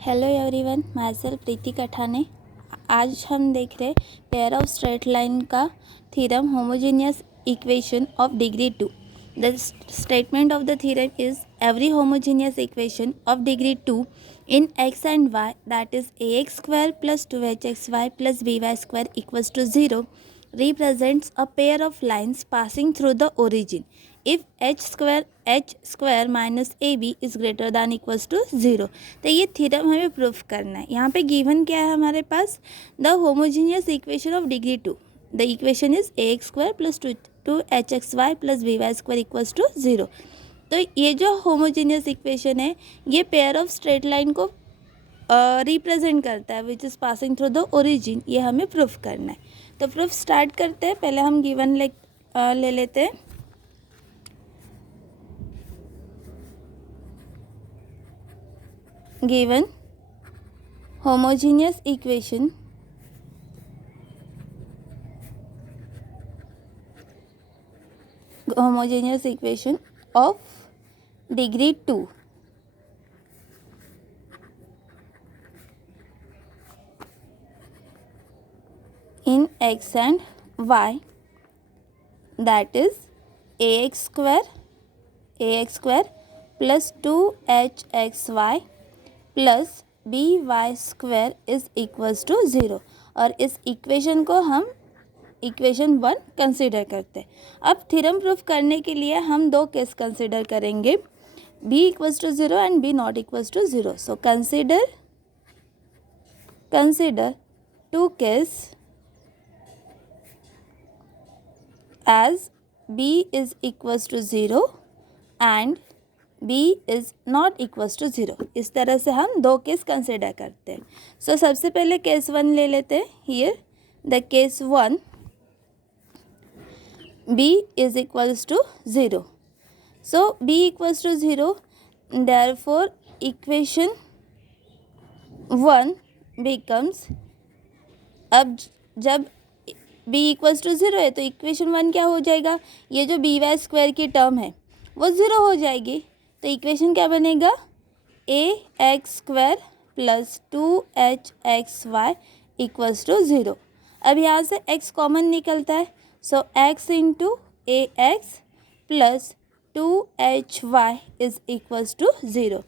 Hello everyone, my self प्रीति कठाने। आज हम देख रहे पेयर ऑफ स्ट्रेट लाइन का theorem homogeneous equation of degree 2। The statement of the theorem is every homogeneous equation of degree 2 in x and y, that is ax square plus 2hxy plus by square equals to 0, represents a pair of lines passing through the origin if h square minus ab is greater than equals to 0। तो ये theorem हमें proof करना है। यहाँ पे given क्या है हमारे पास, the homogeneous equation of degree 2। The equation is ax square plus 2hxy plus by square equals to 0। तो ये जो होमोजीनियस इक्वेशन है ये पेयर ऑफ स्ट्रेट लाइन को रिप्रेजेंट करता है which is passing through the origin. ये हमें प्रूफ करना है। तो प्रूफ स्टार्ट करते हैं। पहले हम गिवन ले लेते हैं। Given homogeneous equation of degree 2 in x and y, that is ax square plus 2hxy plus by square is equals to 0। और इस इक्वेशन को हम इक्वेशन 1 कंसिडर करते हैं। अब थ्योरम प्रूफ करने के लिए हम दो केस कंसिडर करेंगे, b equals to 0 and b not equals to 0। So consider two case as b is equals to 0 and b is not equals to 0। इस तरह से हम दो केस कंसिडर करते हैं। सो सबसे पहले केस 1 ले लेते हैं। Here the case 1, b is equals to 0। so b equals to 0, therefore equation 1 becomes, अब जब b इक्वल्स टू 0 है तो इक्वेशन 1 क्या हो जाएगा, ये जो बी वाई स्क्वायर की टर्म है वो 0 हो जाएगी। तो इक्वेशन क्या बनेगा, a x square plus 2hxy equals to 0। अब यहाँ से x कॉमन निकलता है, so x into a x plus 2hy is equals to 0।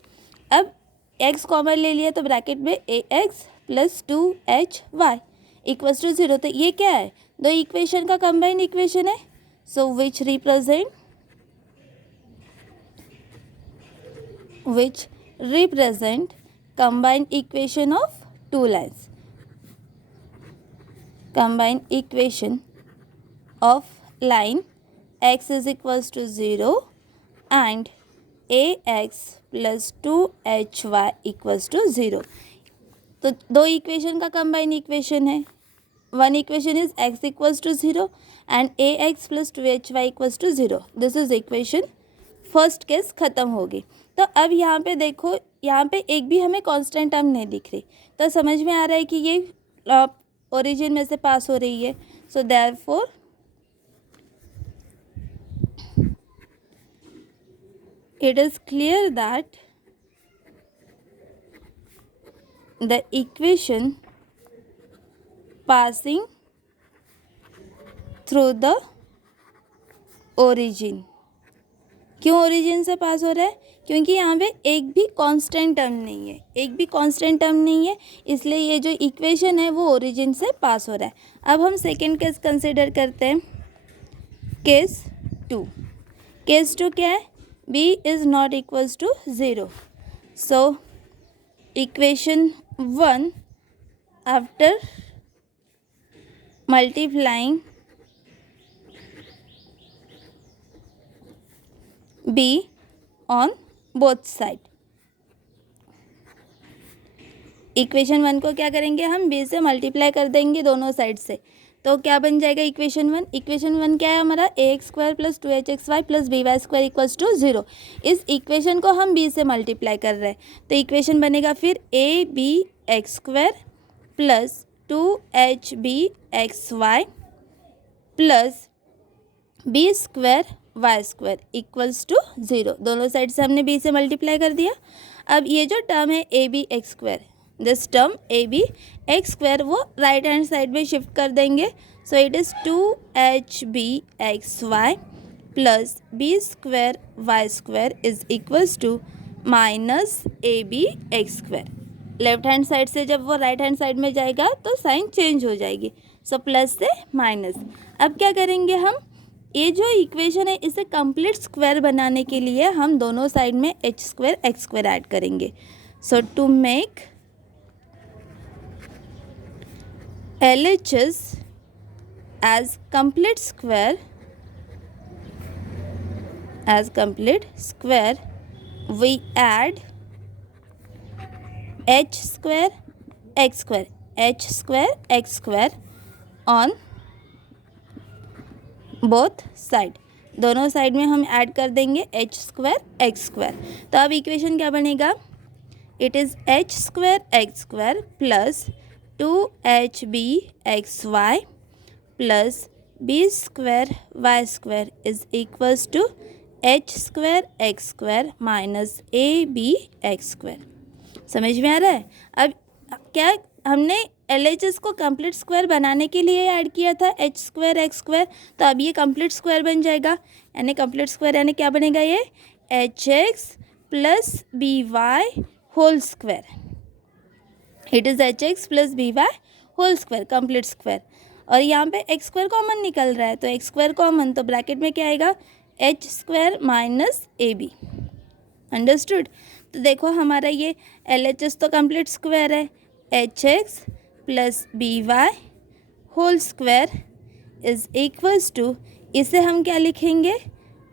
अब x कॉमन ले लिया तो ब्रैकेट में a x plus 2hy equals to 0। तो ये क्या है, दो इक्वेशन का कंबाइंड इक्वेशन है। So which represent combined equation of two lines. Combined equation of line x is equals to 0 and ax plus 2hy equals to 0। तो दो equation का कंबाइंड इक्वेशन है। One equation is x equals to 0 and ax plus 2hy equals to 0। This is equation first case ख़त्म होगी। तो अब यहाँ पे देखो, यहाँ पे एक भी हमें कांस्टेंट टर्म नहीं दिख रही, तो समझ में आ रहा है कि ये ओरिजिन में से पास हो रही है। So therefore it is clear that the equation passing through the origin। क्यों ओरिजिन से पास हो रहा है, क्योंकि यहाँ पे एक भी कांस्टेंट टर्म नहीं है, इसलिए ये जो इक्वेशन है वो ओरिजिन से पास हो रहा है। अब हम सेकेंड केस कंसिडर करते हैं, केस 2। केस 2 क्या है, b is not equals to 0। So equation 1 after multiplying b on both side, equation 1 को क्या करेंगे हम, b से मल्टीप्लाई कर देंगे दोनों साइड से। तो क्या बन जाएगा इक्वेशन 1, इक्वेशन 1 क्या है हमारा, ax स्क्वायर प्लस 2hxy प्लस by स्क्वायर इक्वल्स टू 0। इस इक्वेशन को हम b से मल्टीप्लाई कर रहे हैं, तो इक्वेशन बनेगा फिर a b x square plus 2hbxy plus b square y square equals to 0। दोनों साइड से हमने b से मल्टीप्लाई कर दिया। अब ये जो टर्म है a b x square, this term a b x square वो राइट हैंड साइड में शिफ्ट कर देंगे. So it is 2hbxy plus b square y square is equals to minus a b x square. Left hand side से जब वो right hand side में जाएगा तो साइन चेंज हो जाएगी. सो प्लस से माइनस. अब क्या करेंगे हम, ये जो इक्वेशन है इसे कंप्लीट स्क्वायर बनाने के लिए हम दोनों साइड में h square x square add करेंगे. So to make LHS as complete square, we add h square x square on both side. दोनों साइड में हम ऐड कर देंगे एच स्क्वायर एक्स स्क्वायर. तो अब इक्वेशन क्या बनेगा, it is h square x square plus 2hbxy plus b square y square is equals to h square x square minus a b x square. समझ में आ रहा है. अब क्या हमने LHS को कंप्लीट स्क्वायर बनाने के लिए ऐड किया था एच स्क्वायर एक्स स्क्वायर, तो अब ये कंप्लीट स्क्वायर बन जाएगा. यानी कंप्लीट स्क्वायर यानी क्या बनेगा, ये h x plus b y whole square. It is h x plus b y whole square complete square. और यहाँ पे एक्स स्क्वायर कॉमन निकल रहा है, तो एक्स स्क्वायर कॉमन, तो ब्रैकेट में क्या आएगा, h square minus a b. Understood. तो देखो हमारा ये LHS तो कंप्लीट स्क्वायर है, h x plus b y whole square is equals to, इसे हम क्या लिखेंगे,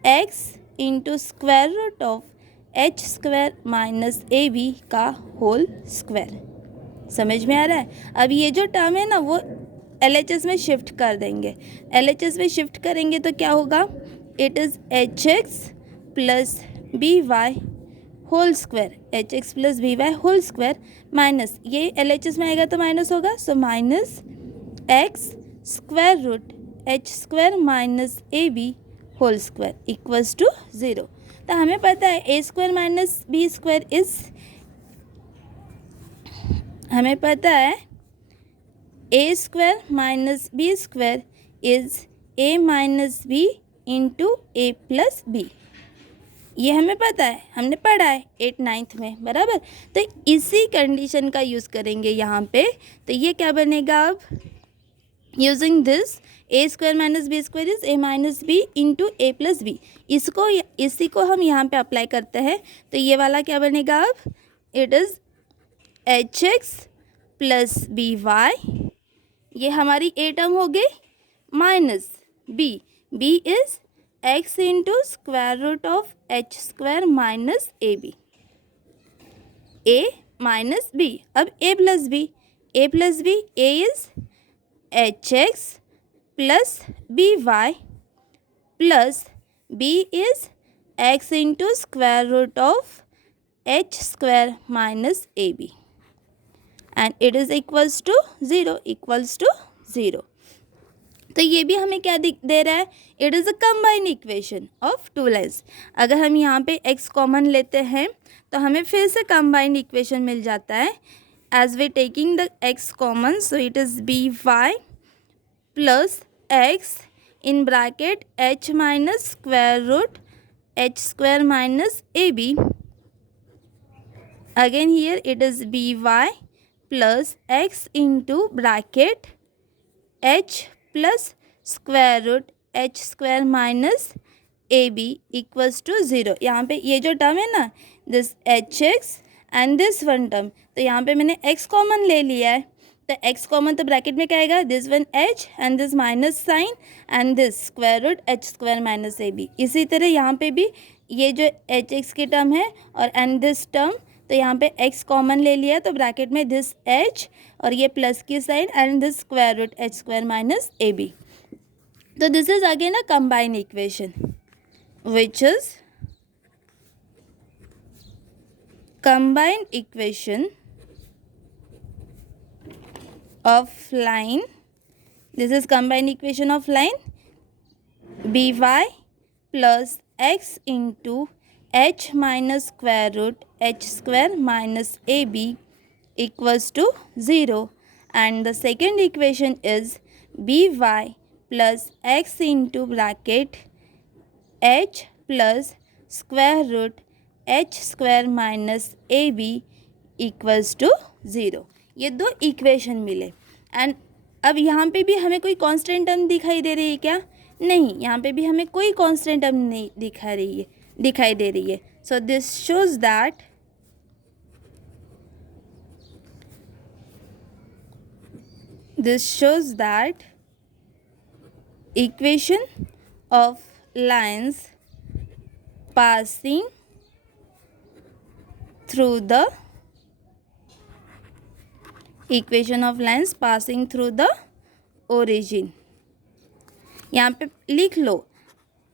x into square root of h square minus a b का होल स्क्वायर. समझ में आ रहा है. अब ये जो टर्म है ना वो LHS में शिफ्ट कर देंगे. LHS में शिफ्ट करेंगे तो क्या होगा, it is h x plus b y whole square, h x plus b y whole square minus, ये LHS में आएगा तो माइनस होगा. So minus x square root h square minus a b whole square equals to 0. तो हमें पता है a square minus b square is, हमें पता है a square minus b square is a minus b into a plus b. ये हमें पता है, हमने पढ़ा है 8th-9th में, बराबर. तो इसी कंडीशन का यूज़ करेंगे यहाँ पे. तो ये क्या बनेगा, अब using this a square minus b square is a minus b into a plus b. इसी को हम यहाँ पे अप्लाई करते हैं. तो ये वाला क्या बनेगा, अब it is h x plus b y, ये हमारी ए टर्म हो गई, minus b is x into square root of h square minus a b, a minus b. अब a plus b, a is h x plus b y plus b is x into square root of h square minus a b and it is equals to 0. तो ये भी हमें क्या दे रहा है, it is a combined equation of two lines. अगर हम यहाँ पे x कॉमन लेते हैं तो हमें फिर से कंबाइंड इक्वेशन मिल जाता है. As we taking the x common, so it is b y plus x in bracket h minus square root h square minus a b. Again here it is b y plus x into bracket h plus square root h square minus a b equals to 0. यहाँ पे ये जो term है ना, this h x and this one term, तो यहाँ पे मैंने x कॉमन ले लिया है. तो x कॉमन तो ब्रैकेट में क्या आएगा, this one h and this minus sign and this square root h square minus a b. इसी तरह यहाँ पे भी ये जो एच एक्स की टर्म है और एंड दिस टर्म, तो यहाँ पे x कॉमन ले लिया तो ब्रैकेट में दिस h और ये प्लस की sign and this square root h square minus a b. तो this is again a combined equation which is combined equation of line. This is combined equation of line b y plus x into h minus square root h square minus ab equals to 0, and the second equation is by plus x into bracket h plus square root h square minus ab equals to 0. ये दो equation मिले। And अब यहाँ पे भी हमें कोई constant term दिखाई दे रही है क्या? नहीं, यहाँ पे भी हमें कोई कांस्टेंट टर्म नहीं दिखाई दे रही है। So this shows that equation of lines passing through the origin, यहाँ पे लिख लो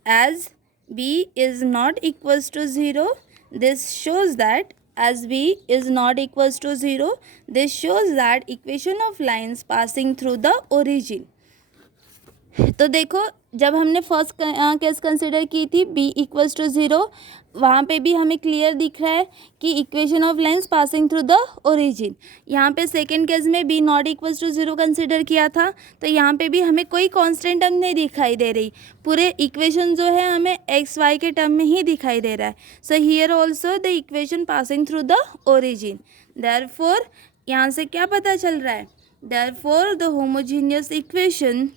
as b is not equals to 0, this shows that as b is not equals to 0, this shows that equation of lines passing through the origin। तो देखो, जब हमने first case consider की थी b equals to 0, वहाँ पे भी हमें क्लियर दिख रहा है कि equation of lines passing through the origin. यहाँ पे सेकेंड केस में b not equals to 0 consider किया था, तो यहाँ पे भी हमें कोई कांस्टेंट टर्म नहीं दिखाई दे रही, पूरे इक्वेशन जो है हमें एक्स वाई के टर्म में ही दिखाई दे रहा है। So here also the equation passing through the origin. Therefore यहाँ से क्या पता चल रहा है? Therefore the homogeneous equation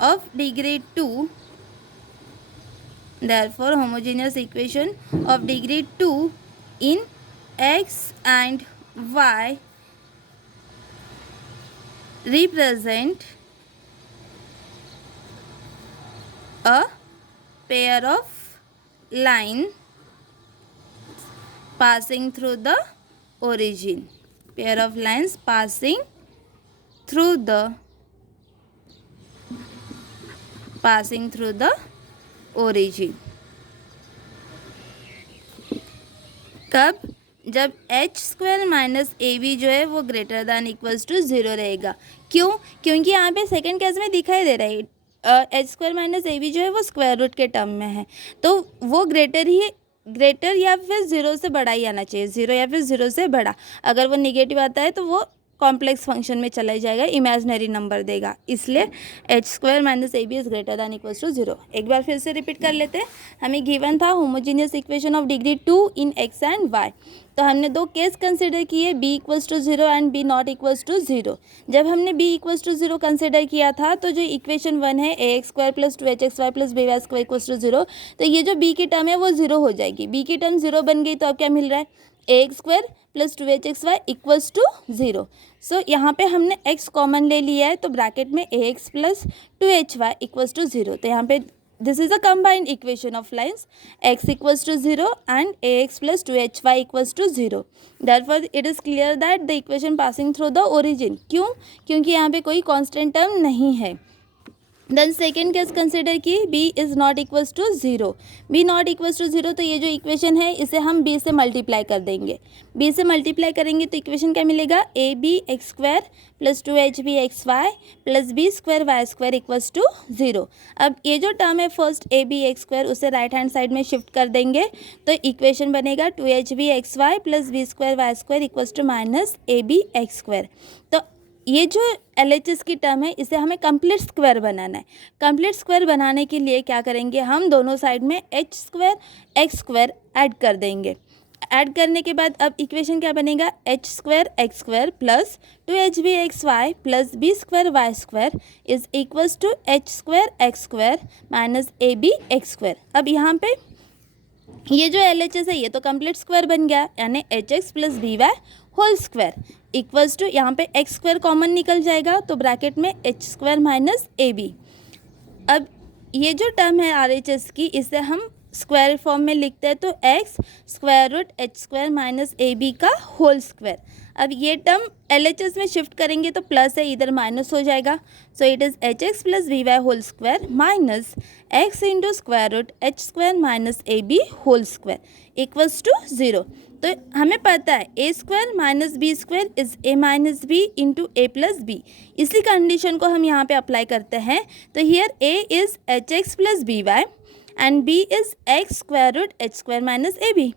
of degree 2 in x and y represent a pair of line passing through the origin, pair of lines passing through the origin। कब? जब h square minus a b जो है वो greater than equals to 0 रहेगा। क्यों? क्योंकि यहाँ पे सेकेंड केस में दिखाई दे रहा है h square minus a b जो है वो स्क्वायर रूट के टर्म में है, तो वो ग्रेटर या फिर 0 से बड़ा ही आना चाहिए, 0 या फिर 0 से बड़ा। अगर वो निगेटिव आता है तो वो कॉम्प्लेक्स फंक्शन में चला जाएगा, इमेजिनरी नंबर देगा, इसलिए h square minus a b is greater than equals to 0। एक बार फिर से रिपीट कर लेते हैं। हमें गिवन था homogeneous equation of degree 2 in x and y, तो हमने दो केस कंसिडर किए, b equals to 0 and b not equals to 0। जब हमने b इक्वल्स टू 0 कंसिडर किया था तो जो इक्वेशन 1 है a x square plus 2hxy plus b y square equals to 0, तो ये जो b की टर्म है वो 0 हो जाएगी। b की टर्म 0 बन गई तो अब क्या मिल रहा है? A x square plus 2hxy equals to 0। So यहाँ पे हमने x कॉमन ले लिया है, तो ब्रैकेट में a x plus 2hy equals to 0, तो यहाँ पे this is a combined equation of lines x equals to 0 and ax plus 2hy equals to 0। therefore it is clear that the equation passing through the origin। क्यों? क्योंकि यहाँ पे कोई constant term नहीं है। देन सेकेंड केस कंसिडर की b is not equals to 0। b not equals to 0, तो ये जो इक्वेशन है इसे हम b से मल्टीप्लाई कर देंगे। b से मल्टीप्लाई करेंगे तो इक्वेशन क्या मिलेगा? A b x square plus 2hb x y plus b square y square equals to 0। अब ये जो टर्म है first a b x square, उसे राइट हैंड साइड में शिफ्ट कर देंगे तो इक्वेशन बनेगा 2hb x y plus b square y square equals to minus a b x square. तो ये जो LHS की टर्म है इसे हमें कंप्लीट स्क्वायर बनाना है। कंप्लीट स्क्वायर बनाने के लिए क्या करेंगे? हम दोनों साइड में h square x square add कर देंगे। ऐड करने के बाद अब इक्वेशन क्या बनेगा? H square x square plus 2hb x y plus b square y square is equals to h square x square minus a b x square. अब यहाँ पे ये जो LHS है ये तो कंप्लीट स्क्वायर बन गया, यानी h x plus b y whole square equals to, यहाँ पे एक्स स्क्वायर कॉमन निकल जाएगा तो ब्रैकेट में h square minus a b. अब ये जो टर्म है RHS की इसे हम स्क्वायर फॉर्म में लिखते हैं, तो x square root h square minus a b का होल स्क्वायर। अब ये टर्म LHS में शिफ्ट करेंगे तो प्लस है, इधर माइनस हो जाएगा। So it is h x plus v y whole square minus x into square root h square minus a b whole square equals to 0। तो हमें पता है a square minus b square is a minus b into a plus b. इसी condition को हम यहाँ पे apply करते हैं। तो here a is h x plus b y and b is x square root h square minus a b.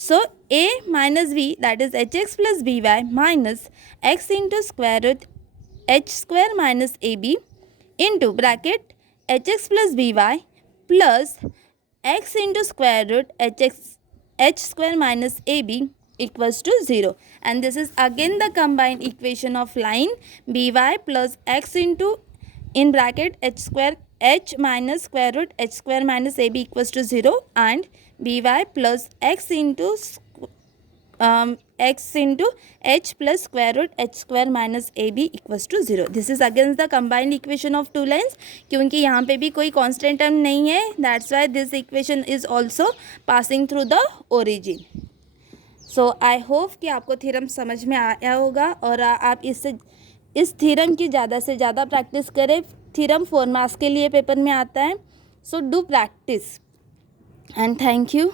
So a minus b, that is hx plus by minus x into square root h square minus ab into bracket hx plus by plus x into square root h square minus ab equals to 0. And this is again the combined equation of line by plus x into in bracket h minus square root h square minus ab equals to 0 and by plus x into h plus square root h square minus ab equals to 0. This is against the combined equation of two lines. क्योंकि यहाँ पे भी कोई constant term नहीं है, that's why this equation is also passing through the origin. So I hope कि आपको theorem समझ में आया होगा और आप इस थ्योरम की ज़्यादा से ज़्यादा प्रैक्टिस करें। थ्योरम 4 मार्क्स के लिए पेपर में आता है, so do practice and thank you.